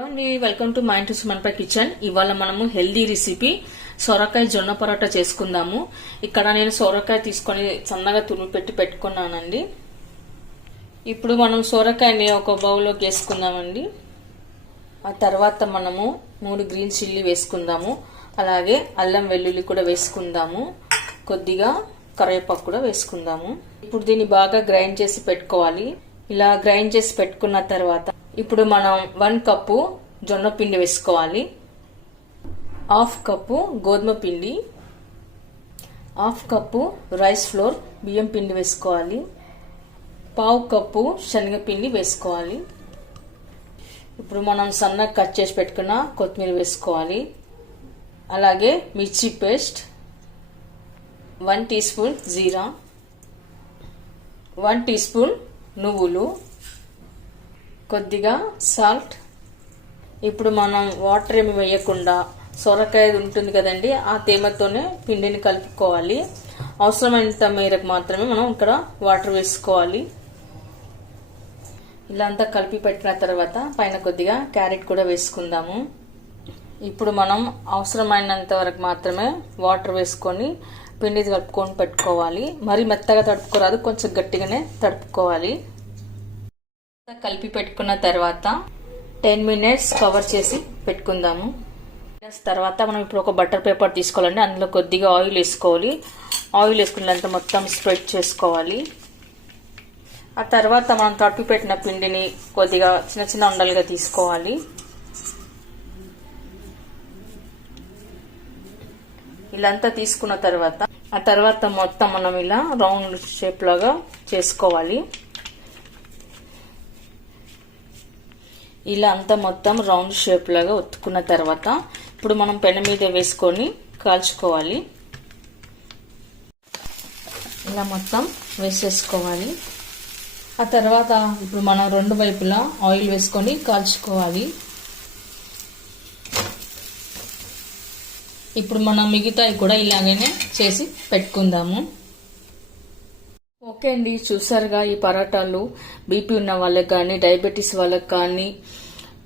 Hello అండి, welcome to my ఇంటి సుమన్పై kitchen. ఇవాళ మనము హెల్దీ రెసిపీ సొరకాయ జొన్న పరోటా చేసుకుందాము. ఇక్కడ నేను సొరకాయ తీసుకొని సన్నగా తురిమి పెట్టుకున్నానండి. ఇప్పుడు మనం సొరకాయని ఒక బౌల్లోకి వేసుకుందామండి. ఆ తర్వాత మనము 3 గ్రీన్ చిల్లీ వేసుకుందాము. అలాగే అల్లం వెల్లుల్లి కూడా వేసుకుందాము. కొద్దిగా కరివేపాకు కూడా వేసుకుందాము. ఇప్పుడు దీన్ని బాగా గ్రైండ్ చేసి పెట్టుకోవాలి. ఇలా గ్రైండ్ చేసి పెట్టుకున్న తర్వాత ఇప్పుడు మనం 1 కప్పు జొన్న పిండి వేసుకోవాలి, 1/2 కప్పు గోధుమ పిండి, 1/2 కప్పు రైస్ ఫ్లోర్ బియ్యం పిండి వేసుకోవాలి, 1/2 కప్పు శనగపిండి వేసుకోవాలి. ఇప్పుడు మనం సన్నగా కట్ చేసి పెట్టుకున్న కొత్తిమీర వేసుకోవాలి. అలాగే మిర్చి పేస్ట్, 1 టీ స్పూన్ జీరా, 1 టీ స్పూన్ నువ్వులు, కొద్దిగా సాల్ట్. ఇప్పుడు మనం వాటర్ ఏమి వేయకుండా సొరకాయ ఉంటుంది కదండి, ఆ తేమతోనే పిండిని కలుపుకోవాలి. అవసరమైనంత మేరకు మాత్రమే మనం ఇక్కడ వాటర్ వేసుకోవాలి. ఇలా అంతా కలిపి పెట్టిన తర్వాత పైన కొద్దిగా క్యారెట్ కూడా వేసుకుందాము. ఇప్పుడు మనం అవసరమైనంత వరకు మాత్రమే వాటర్ వేసుకొని పిండి కలుపుకొని పెట్టుకోవాలి. మరి మెత్తగా తడుపుకోరాదు, కొంచెం గట్టిగానే తడుపుకోవాలి. కలిపి పెట్టుకున్న తర్వాత 10 మినిట్స్ కవర్ చేసి పెట్టుకుందాము. తర్వాత మనం ఇప్పుడు ఒక బటర్ పేపర్ తీసుకోవాలండి. అందులో కొద్దిగా ఆయిల్ వేసుకోవాలి. ఆయిల్ వేసుకున్నంత మొత్తం స్ప్రెడ్ చేసుకోవాలి. ఆ తర్వాత మనం తడిపి పెట్టిన పిండిని కొద్దిగా చిన్న చిన్న ఉండలుగా తీసుకోవాలి. ఇలా అంతా తీసుకున్న తర్వాత మొత్తం మనం ఇలా రౌండ్ షేప్ లాగా చేసుకోవాలి. ఇలా అంతా మొత్తం రౌండ్ షేప్ లాగా ఒత్తుకున్న తర్వాత ఇప్పుడు మనం పెన మీద వేసుకొని కాల్చుకోవాలి. ఇలా మొత్తం వేసేసుకోవాలి. ఆ తర్వాత ఇప్పుడు మనం 2 వైపులా ఆయిల్ వేసుకొని కాల్చుకోవాలి. ఇప్పుడు మనం మిగతాయి కూడా ఇలాగనే చేసి పెట్టుకుందాము. ఓకే అండి, చూసారుగా ఈ పరోటాలు బీపీ ఉన్న వాళ్ళకి కానీ, డయాబెటీస్ వాళ్ళకి కానీ,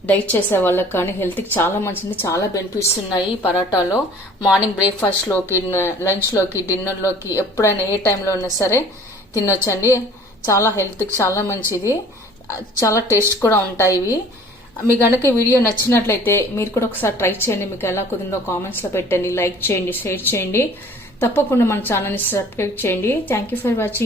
డైట్ చేసే వాళ్ళకి కానీ హెల్త్కి చాలా మంచిది. చాలా బెనిఫిట్స్ ఉన్నాయి ఈ పరోటాలో. మార్నింగ్ బ్రేక్ఫాస్ట్లోకి, లంచ్లోకి, డిన్నర్లోకి, ఎప్పుడైనా ఏ టైంలో ఉన్నా సరే తినొచ్చండి. చాలా హెల్త్కి చాలా మంచిది. చాలా టేస్ట్ కూడా ఉంటాయి ఇవి. మీకు కనుక ఈ వీడియో నచ్చినట్లయితే మీరు కూడా ఒకసారి ట్రై చేయండి. మీకు ఎలా కుదిరిందో కామెంట్స్లో పెట్టండి, లైక్ చేయండి, షేర్ చేయండి. తప్పకుండా మన ఛానల్ని సబ్స్క్రైబ్ చేయండి. Thank you for watching.